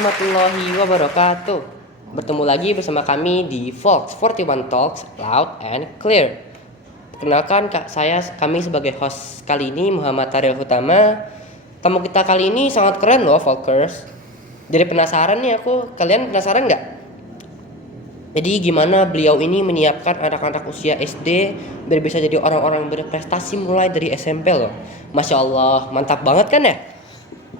warahmatullahi wabarakatuh. Bertemu lagi bersama kami di Fox 41 Talks Loud and Clear. Perkenalkan kami sebagai host kali ini Muhammad Taril Utama. Tamu kita kali ini sangat keren loh, Volkers. Jadi penasaran nih aku, kalian penasaran nggak? Jadi gimana beliau ini menyiapkan anak-anak usia SD biar bisa jadi orang-orang berprestasi mulai dari SMP loh. Masya Allah, mantap banget kan ya?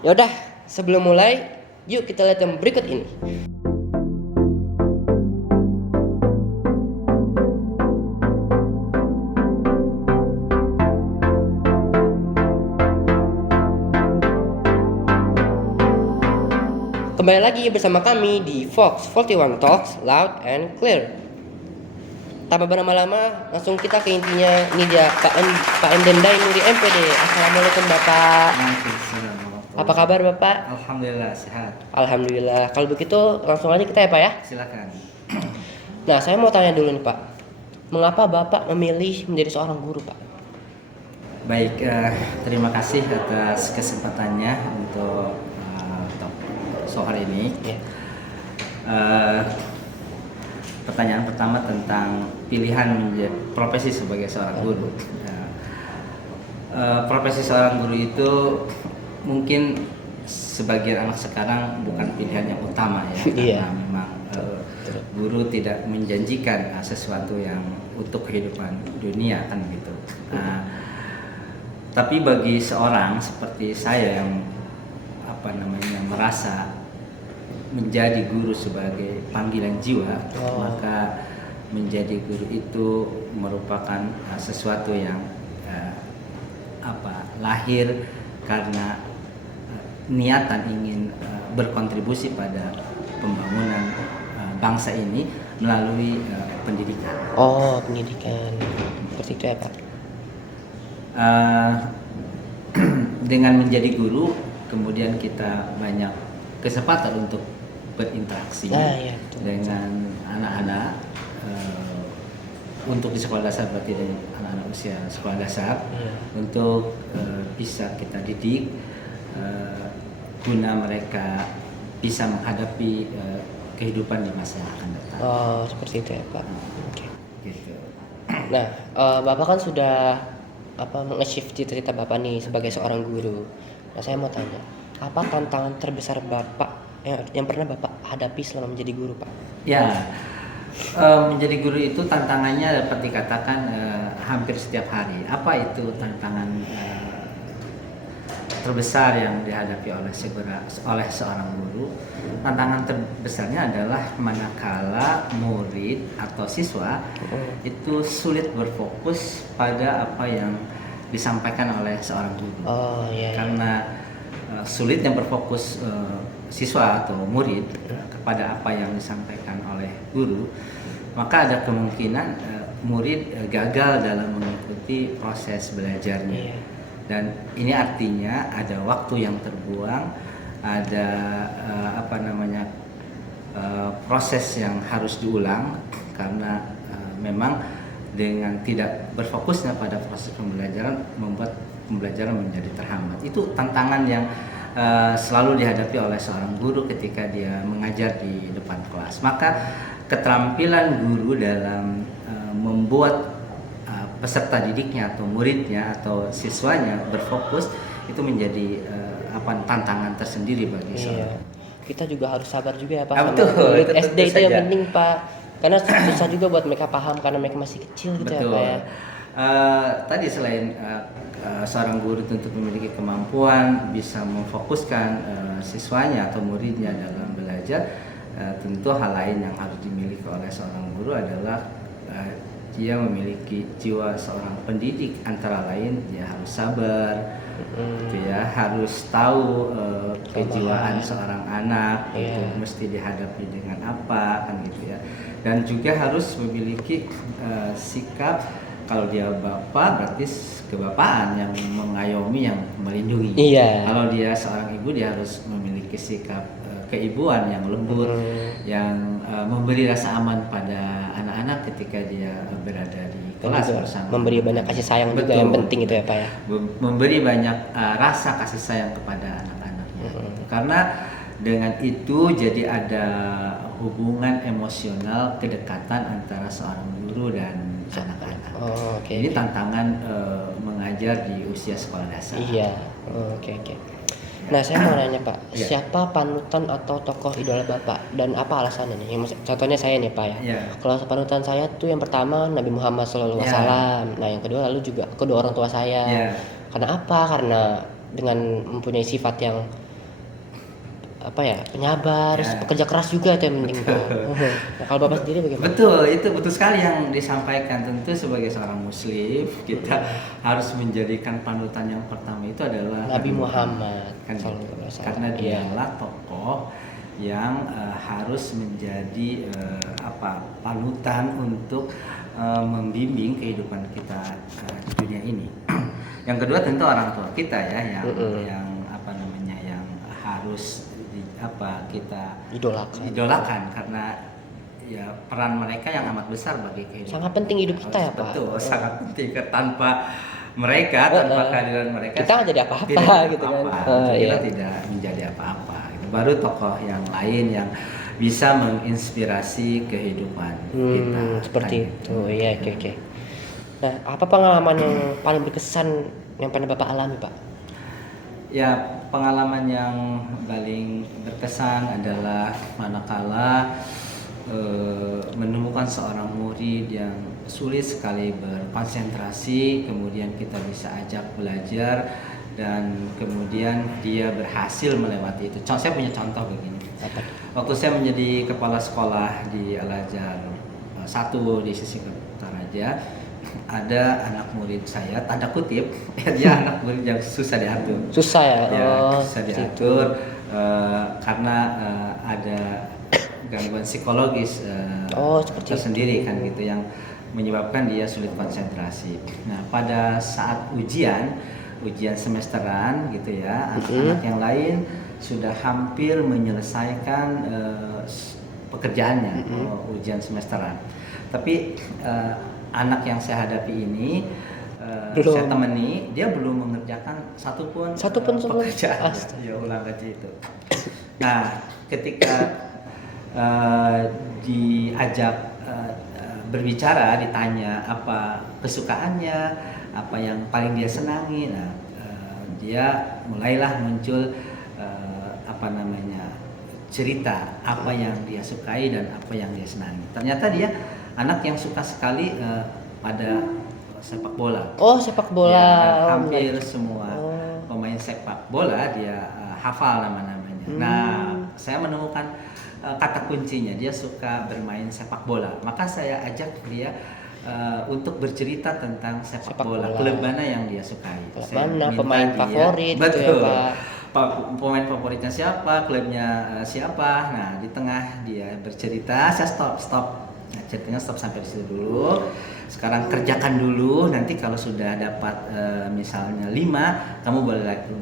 Yaudah, sebelum mulai, yuk kita lihat yang berikut ini. Kembali lagi bersama kami di Fox 41 Talks Loud and Clear. Tanpa berlama-lama, langsung kita ke intinya. Ini dia Pak Endendai Nuri MPD. Assalamualaikum Bapak. Apa kabar Bapak? Alhamdulillah sehat. Alhamdulillah. Kalau begitu langsung aja kita ya Pak ya. Silakan. Nah, saya mau tanya dulu nih Pak. Mengapa Bapak memilih menjadi seorang guru Pak? Baik, terima kasih atas kesempatannya untuk sore ini. Pertanyaan pertama tentang pilihan menjadi profesi sebagai seorang guru. Profesi seorang guru itu mungkin sebagian anak sekarang bukan pilihan yang utama ya, karena memang guru tidak menjanjikan sesuatu yang untuk kehidupan dunia kan gitu. Tapi bagi seorang seperti saya yang merasa menjadi guru sebagai panggilan jiwa, maka menjadi guru itu merupakan sesuatu yang lahir karena niatan ingin berkontribusi pada pembangunan bangsa ini melalui pendidikan. Oh, pendidikan. Seperti itu ya Pak. Dengan menjadi guru, kemudian kita banyak kesempatan untuk berinteraksi dengan anak-anak untuk di sekolah dasar, berarti dari anak-anak usia sekolah dasar, untuk bisa kita didik guna mereka bisa menghadapi kehidupan di masa yang akan datang. Oh, seperti itu ya Pak. Okay. Gitu. Nah, Bapak kan sudah nge-shift cerita Bapak nih sebagai seorang guru. Nah, saya mau tanya, apa tantangan terbesar Bapak yang pernah Bapak hadapi selama menjadi guru, Pak? Ya, menjadi guru itu tantangannya dapat dikatakan hampir setiap hari. Apa itu tantangan terbesar yang dihadapi oleh seorang guru? Tantangan terbesarnya adalah manakala murid atau siswa itu sulit berfokus pada apa yang disampaikan oleh seorang guru. Karena sulitnya berfokus siswa atau murid kepada apa yang disampaikan oleh guru, maka ada kemungkinan murid gagal dalam mengikuti proses belajarnya. Dan ini artinya ada waktu yang terbuang, ada proses yang harus diulang karena memang dengan tidak berfokusnya pada proses pembelajaran membuat pembelajaran menjadi terhambat. Itu tantangan yang selalu dihadapi oleh seorang guru ketika dia mengajar di depan kelas. Maka keterampilan guru dalam membuat peserta didiknya atau muridnya atau siswanya berfokus itu menjadi tantangan tersendiri bagi seorang. Kita juga harus sabar juga ya Pak sama murid SD itu yang penting Pak. Karena susah juga buat mereka paham karena mereka masih kecil gitu. Betul. Ya Pak ya. Tadi selain seorang guru tentu memiliki kemampuan bisa memfokuskan siswanya atau muridnya dalam belajar, tentu hal lain yang harus dimiliki oleh seorang guru adalah dia memiliki jiwa seorang pendidik. Antara lain dia harus sabar, dia harus tahu kejiwaan seorang anak itu mesti dihadapi dengan apa kan gitu ya, dan juga harus memiliki sikap. Kalau dia bapak berarti kebapaan yang mengayomi, yang melindungi. Kalau dia seorang ibu, dia harus memiliki sikap keibuan yang lembut, yang memberi rasa aman pada anak-anak ketika dia berada di kelas bersama. Memberi banyak kasih sayang juga yang penting itu ya Pak ya. Memberi banyak rasa kasih sayang kepada anak-anaknya. Karena Dengan itu jadi ada hubungan emosional, kedekatan antara seorang guru dan anak-anak. Oh, oke. Ini tantangan mengajar di usia sekolah dasar. Iya. Oh, oke. Nah, saya mau nanya Pak, Iya. siapa panutan atau tokoh idola Bapak dan apa alasannya nih? Contohnya saya nih Pak ya. Iya. Kalau panutan saya tuh yang pertama Nabi Muhammad SAW. Ya. Nah, yang kedua lalu juga kedua orang tua saya. Ya. Karena apa? Karena dengan mempunyai sifat yang penyabar, Ya. pekerja keras juga itu yang penting Pak. Nah, kalau Bapak sendiri bagaimana? Betul sekali yang disampaikan. Tentu sebagai seorang muslim kita harus menjadikan panutan yang pertama itu adalah Nabi Muhammad kan, SAW. karena Iya. dialah tokoh yang harus menjadi panutan untuk membimbing kehidupan kita di dunia ini. Yang kedua tentu orang tua kita ya, yang yang harus kita idolakan karena ya peran mereka yang amat besar bagi kehidupan. Sangat penting hidup kita ya Pak. Betul, sangat penting. Tanpa mereka, tanpa kehadiran mereka, kita nggak jadi apa-apa gitu kan. Kita tidak menjadi apa-apa. Baru tokoh yang lain yang bisa menginspirasi kehidupan kita. Seperti itu, iya, oke. Nah, apa pengalaman yang paling berkesan yang pernah Bapak alami Pak? Ya, pengalaman yang paling berkesan adalah manakala menemukan seorang murid yang sulit sekali berkonsentrasi, kemudian kita bisa ajak belajar dan kemudian dia berhasil melewati itu. Saya punya contoh begini. Waktu saya menjadi kepala sekolah di Al-Azhar 1 di sisi Kutaraja, ada anak murid saya, tanda kutip, dia anak murid yang susah diatur. Susah ya? Susah diatur karena ada gangguan psikologis tersendiri kan gitu yang menyebabkan dia sulit konsentrasi. Nah, pada saat ujian semesteran gitu ya, anak-anak yang lain sudah hampir menyelesaikan pekerjaannya, ujian semesteran. Tapi anak yang saya hadapi ini saya temani, dia belum mengerjakan satupun pekerjaan. Ya ulang aja itu. Nah, ketika diajak berbicara, ditanya apa kesukaannya, apa yang paling dia senangi, nah dia mulailah muncul cerita apa yang dia sukai dan apa yang dia senangi. Ternyata dia anak yang suka sekali pada sepak bola. Oh, sepak bola. Ya, hampir semua pemain sepak bola dia hafal nama-namanya. Nah, saya menemukan kata kuncinya, dia suka bermain sepak bola. Maka saya ajak dia untuk bercerita tentang sepak bola. Klub mana yang dia sukai. Mana pemain favorit? Betul. Pemain favoritnya siapa, klubnya siapa. Nah, di tengah dia bercerita, saya stop. Nah, ceritanya stop sampai di situ dulu. Sekarang kerjakan dulu, nanti kalau sudah dapat misalnya 5, kamu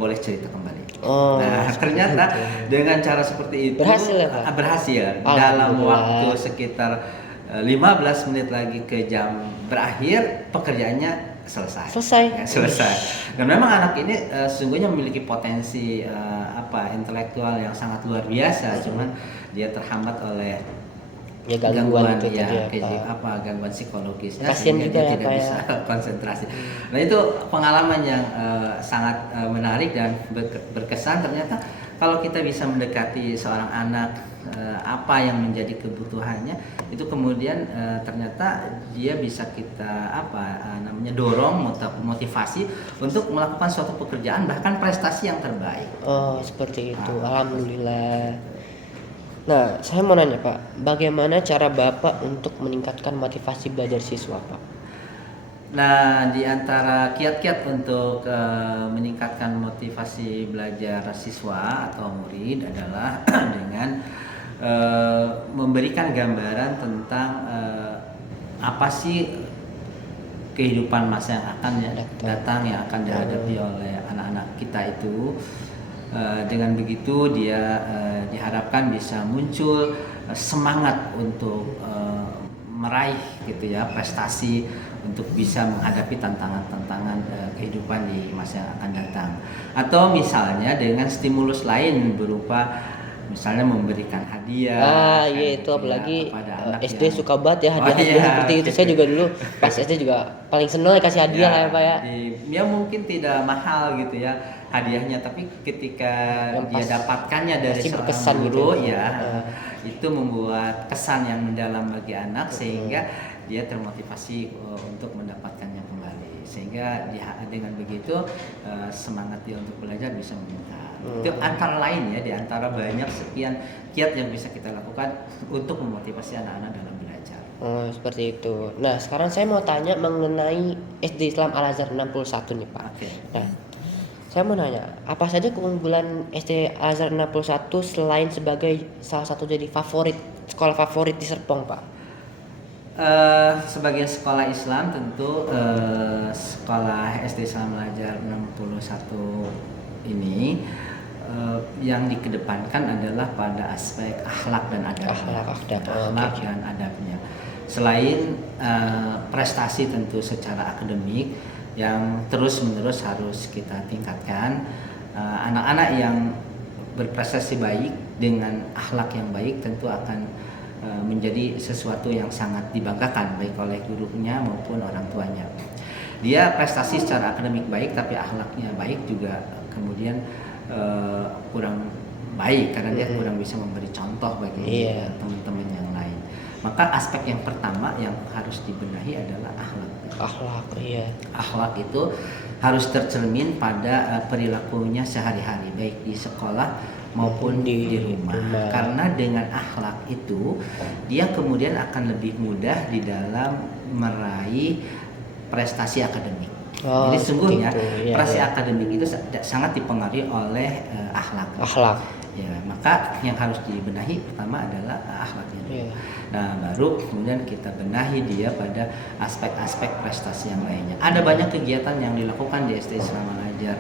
boleh cerita kembali. Nah, ternyata dengan cara seperti itu berhasil. Dalam waktu sekitar 15 menit lagi ke jam berakhir, pekerjaannya selesai. Dan memang anak ini sesungguhnya memiliki potensi intelektual yang sangat luar biasa, cuman dia terhambat oleh gangguan psikologis, sehingga dia tidak bisa konsentrasi. Nah, itu pengalaman yang sangat menarik dan berkesan. Ternyata kalau kita bisa mendekati seorang anak, apa yang menjadi kebutuhannya, itu kemudian ternyata dia bisa kita dorong, motivasi untuk melakukan suatu pekerjaan, bahkan prestasi yang terbaik. Oh, seperti itu. Alhamdulillah. Nah, saya mau nanya Pak, bagaimana cara Bapak untuk meningkatkan motivasi belajar siswa Pak? Nah, di antara kiat-kiat untuk meningkatkan motivasi belajar siswa atau murid adalah dengan memberikan gambaran tentang apa sih kehidupan masa yang akan datang, yang akan dihadapi oleh anak-anak kita itu. Dengan begitu dia diharapkan bisa muncul semangat untuk meraih gitu ya prestasi, untuk bisa menghadapi tantangan-tantangan kehidupan di masa yang akan datang. Atau misalnya dengan stimulus lain berupa misalnya memberikan hadiah. Iya kan, itu apalagi kepada anak SD yang suka banget ya hadiah-hadiah iya, seperti itu. gitu. Saya juga dulu pas SD juga paling seneng ya kasih hadiah lah ya Pak ya. Ya mungkin tidak mahal gitu ya hadiahnya, tapi ketika Yang dia pas dapatkannya dari pasti seorang berkesan gitu guru ya. ya, itu membuat kesan yang mendalam bagi anak sehingga dia termotivasi untuk mendapatkannya kembali, sehingga dengan begitu semangat dia untuk belajar bisa meningkat. Itu antara lain ya, di antara banyak sekian kiat yang bisa kita lakukan untuk memotivasi anak-anak dalam belajar. Oh, seperti itu. Nah, sekarang saya mau tanya mengenai SD Islam Al Azhar 61 nih, Pak. Oke. Nah, saya mau nanya, apa saja keunggulan SD Al Azhar 61 selain sebagai salah satu jadi sekolah favorit di Serpong, Pak? Sebagai sekolah Islam tentu sekolah SD Islam Al Azhar 61 ini yang dikedepankan adalah pada aspek akhlak dan adab. Akhlak dan adabnya. Selain prestasi tentu secara akademik yang terus-menerus harus kita tingkatkan, anak-anak yang berprestasi baik dengan akhlak yang baik tentu akan menjadi sesuatu yang sangat dibanggakan baik oleh gurunya maupun orang tuanya. Dia prestasi secara akademik baik tapi akhlaknya baik juga kemudian kurang baik karena dia kurang bisa memberi contoh bagi teman-teman yang lain. Maka aspek yang pertama yang harus dibenahi adalah akhlak. Akhlak itu harus tercermin pada perilakunya sehari-hari baik di sekolah maupun di rumah. Karena dengan akhlak itu dia kemudian akan lebih mudah di dalam meraih prestasi akademik. Jadi sungguhnya prestasi akademik itu sangat dipengaruhi oleh akhlak. Ya, maka yang harus dibenahi pertama adalah akhlaknya. Nah, baru kemudian kita benahi dia pada aspek-aspek prestasi yang lainnya. Ada banyak kegiatan yang dilakukan di SD Islam Al Azhar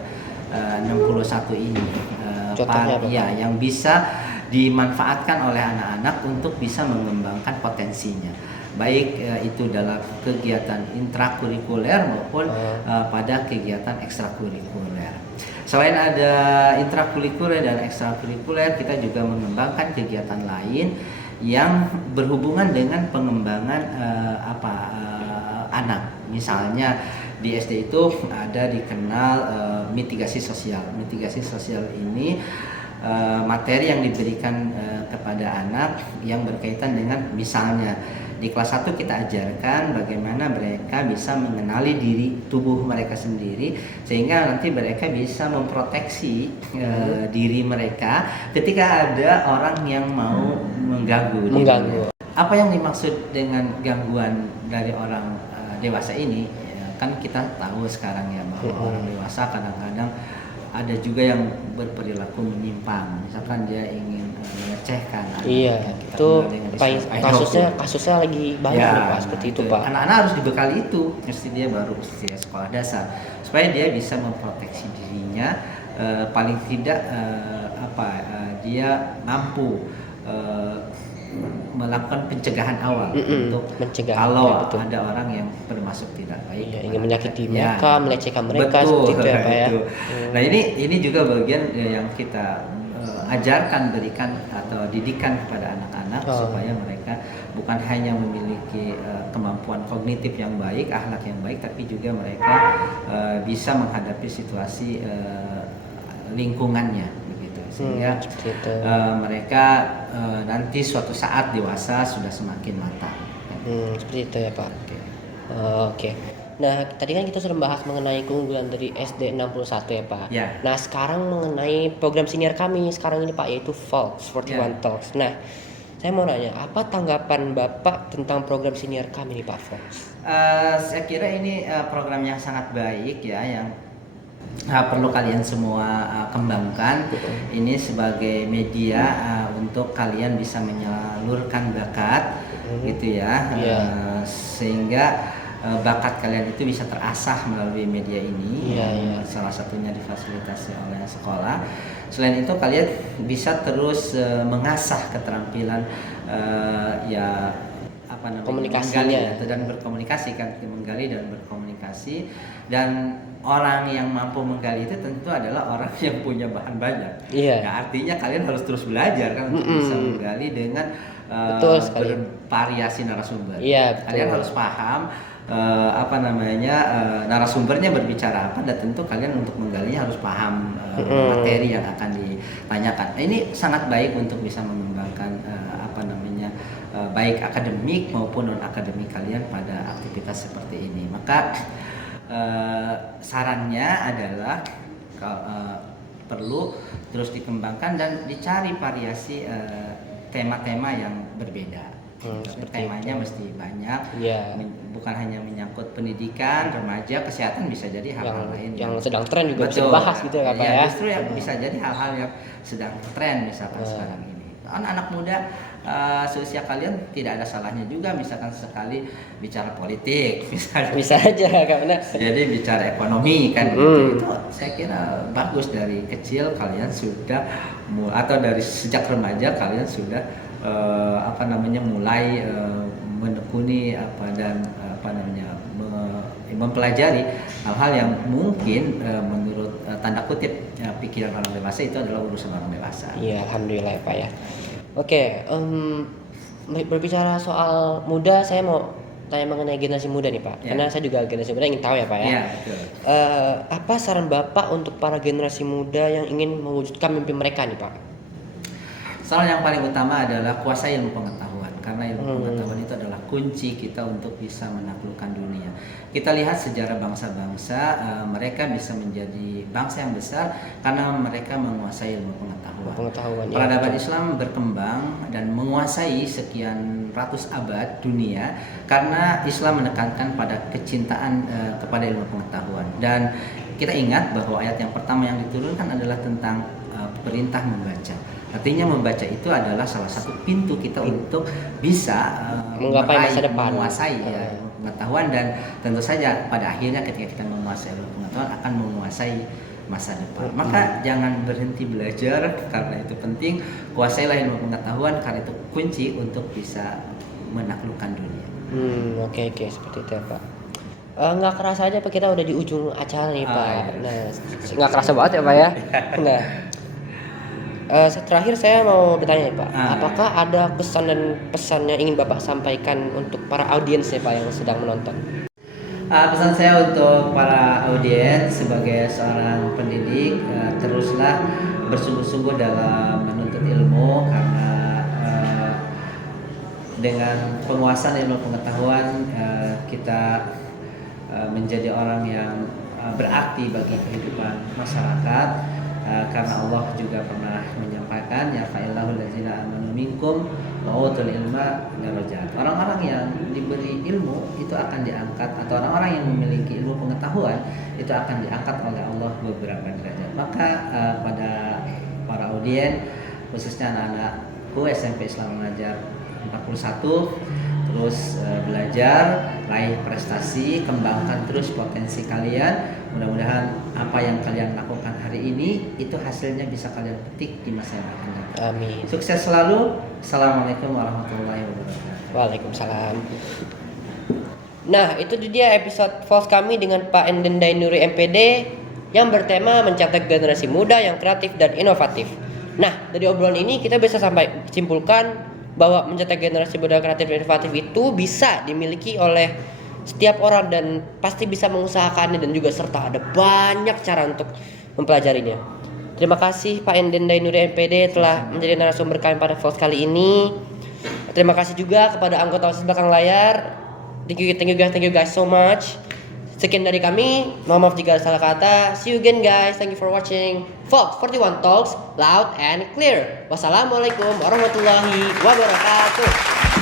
61 ini. Yang bisa dimanfaatkan oleh anak-anak untuk bisa mengembangkan potensinya. Baik itu dalam kegiatan intrakurikuler maupun pada kegiatan ekstrakurikuler. Selain ada intrakurikuler dan ekstrakurikuler, kita juga mengembangkan kegiatan lain yang berhubungan dengan pengembangan anak. Misalnya di SD itu ada dikenal mitigasi sosial. Mitigasi sosial ini materi yang diberikan kepada anak yang berkaitan dengan misalnya di kelas 1 kita ajarkan bagaimana mereka bisa mengenali diri tubuh mereka sendiri sehingga nanti mereka bisa memproteksi diri mereka ketika ada orang yang mau mengganggu. Apa yang dimaksud dengan gangguan dari orang dewasa ini? Kan kita tahu sekarang ya bahwa orang dewasa kadang-kadang ada juga yang berperilaku menyimpang, misalkan dia ingin melecehkan anak. Itu kasusnya lagi banyak Pak, seperti itu Pak. Anak-anak harus dibekali itu, mesti dia baru usia sekolah dasar supaya dia bisa memproteksi dirinya, paling tidak dia mampu melakukan pencegahan awal untuk kalau ada orang yang bermaksud tidak baik ingin menyakiti mereka, melecehkan mereka, seperti itu ya Pak ya. Nah ini juga bagian yang kita ajarkan, berikan atau didikan kepada anak-anak supaya mereka bukan hanya memiliki kemampuan kognitif yang baik, akhlak yang baik, tapi juga mereka bisa menghadapi situasi lingkungannya. Sehingga mereka nanti suatu saat dewasa sudah semakin matang. Seperti itu ya Pak. Oke. Nah, tadi kan kita sudah membahas mengenai keunggulan dari SD 61 ya Pak. Nah, sekarang mengenai program senior kami sekarang ini Pak, yaitu Volks 41 Talks. Nah, saya mau nanya, apa tanggapan Bapak tentang program senior kami nih Pak Volks? Saya kira ini program yang sangat baik ya, yang perlu kalian semua kembangkan. Ini sebagai media untuk kalian bisa menyalurkan bakat gitu ya, sehingga bakat kalian itu bisa terasah melalui media ini. Salah satunya difasilitasi oleh sekolah. Selain itu kalian bisa terus mengasah keterampilan Komunikasinya. menggali dan berkomunikasi kan, menggali dan berkomunikasi. Dan orang yang mampu menggali itu tentu adalah orang yang punya bahan banyak. Iya. Ya, artinya kalian harus terus belajar kan untuk bisa menggali dengan Betul sekali. bervariasi narasumber. Iya, betul. Kalian harus paham narasumbernya berbicara apa, dan tentu kalian untuk menggalinya harus paham materi yang akan ditanyakan. Nah, ini sangat baik untuk bisa mengembangkan baik akademik maupun non akademik kalian pada aktivitas seperti ini. Maka sarannya adalah perlu terus dikembangkan dan dicari variasi tema-tema yang berbeda. Temanya mesti banyak, bukan hanya menyangkut pendidikan, remaja, kesehatan, bisa jadi hal-hal lain yang sedang tren juga bisa betul, dibahas gitu ya Kak ya. Justru yang bisa jadi hal-hal yang sedang tren misalkan sekarang ini. Anak muda seusia kalian tidak ada salahnya juga misalkan sekali bicara politik, misalnya. Bisa aja karena Jadi bicara ekonomi kan gitu. Itu saya kira bagus, dari kecil kalian sudah atau dari sejak remaja kalian sudah mulai menekuni mempelajari hal-hal yang mungkin menurut tanda kutip pikiran orang dewasa itu adalah urusan orang dewasa. Iya, alhamdulillah ya Pak ya. Oke, berbicara soal muda, saya mau tanya mengenai generasi muda nih Pak. Karena saya juga generasi muda, ingin tahu ya Pak ya. Iya, betul. Apa saran Bapak untuk para generasi muda yang ingin mewujudkan mimpi mereka nih Pak? Saran yang paling utama adalah kuasai ilmu pengetahuan, karena ilmu pengetahuan itu adalah kunci kita untuk bisa menaklukkan dunia. Kita lihat sejarah bangsa-bangsa, mereka bisa menjadi bangsa yang besar karena mereka menguasai ilmu pengetahuan. Peradaban Islam berkembang dan menguasai sekian ratus abad dunia karena Islam menekankan pada kecintaan kepada ilmu pengetahuan. Dan kita ingat bahwa ayat yang pertama yang diturunkan adalah tentang perintah membaca. Artinya membaca itu adalah salah satu pintu kita untuk bisa menggapai masa depan, menguasai pengetahuan, dan tentu saja pada akhirnya ketika kita menguasai pengetahuan akan menguasai masa depan. Maka jangan berhenti belajar karena itu penting. Kuasailah ilmu pengetahuan karena itu kunci untuk bisa menaklukkan dunia. Oke, seperti itu ya Pak. Nggak kerasa aja Pak, kita udah di ujung acara nih Pak. Iya. Nah, nggak kerasa banget ya Pak ya. Nah, terakhir saya mau bertanya nih Pak, apakah ada pesan yang ingin Bapak sampaikan untuk para audiens ya Pak yang sedang menonton? Pesan saya untuk para audiens sebagai seorang pendidik, teruslah bersungguh-sungguh dalam menuntut ilmu, karena dengan penguasaan ilmu pengetahuan kita menjadi orang yang berarti bagi kehidupan masyarakat. Karena Allah juga pernah menyampaikan, ya fa'illahu allazina amanu minkum wa utul ilma darajat. Orang-orang yang diberi ilmu itu akan diangkat, atau orang-orang yang memiliki ilmu pengetahuan itu akan diangkat oleh Allah beberapa derajat. Maka pada para audien, khususnya anak-anakku SMP Islam Mengajar 41, terus belajar, raih prestasi, kembangkan terus potensi kalian. Mudah-mudahan apa yang kalian lakukan hari ini itu hasilnya bisa kalian petik di masa yang akan datang. Amin. Sukses selalu. Assalamualaikum warahmatullahi wabarakatuh. Waalaikumsalam. Nah, itu dia episode Volts kami dengan Pak Enden Dainuri MPD yang bertema mencetak generasi muda yang kreatif dan inovatif. Nah, dari obrolan ini kita bisa sampai simpulkan bahwa mencetak generasi muda kreatif dan inovatif itu bisa dimiliki oleh setiap orang dan pasti bisa mengusahakannya, dan juga serta ada banyak cara untuk mempelajarinya. Terima kasih Pak Enden Dainuri MPD telah menjadi narasumber kami pada Volts kali ini. Terima kasih juga kepada anggota OSIS belakang layar. Thank you guys so much. Sekian dari kami, mohon maaf jika ada salah kata. See you again guys, thank you for watching Volts 41 Talks, loud and clear. Wassalamualaikum warahmatullahi wabarakatuh.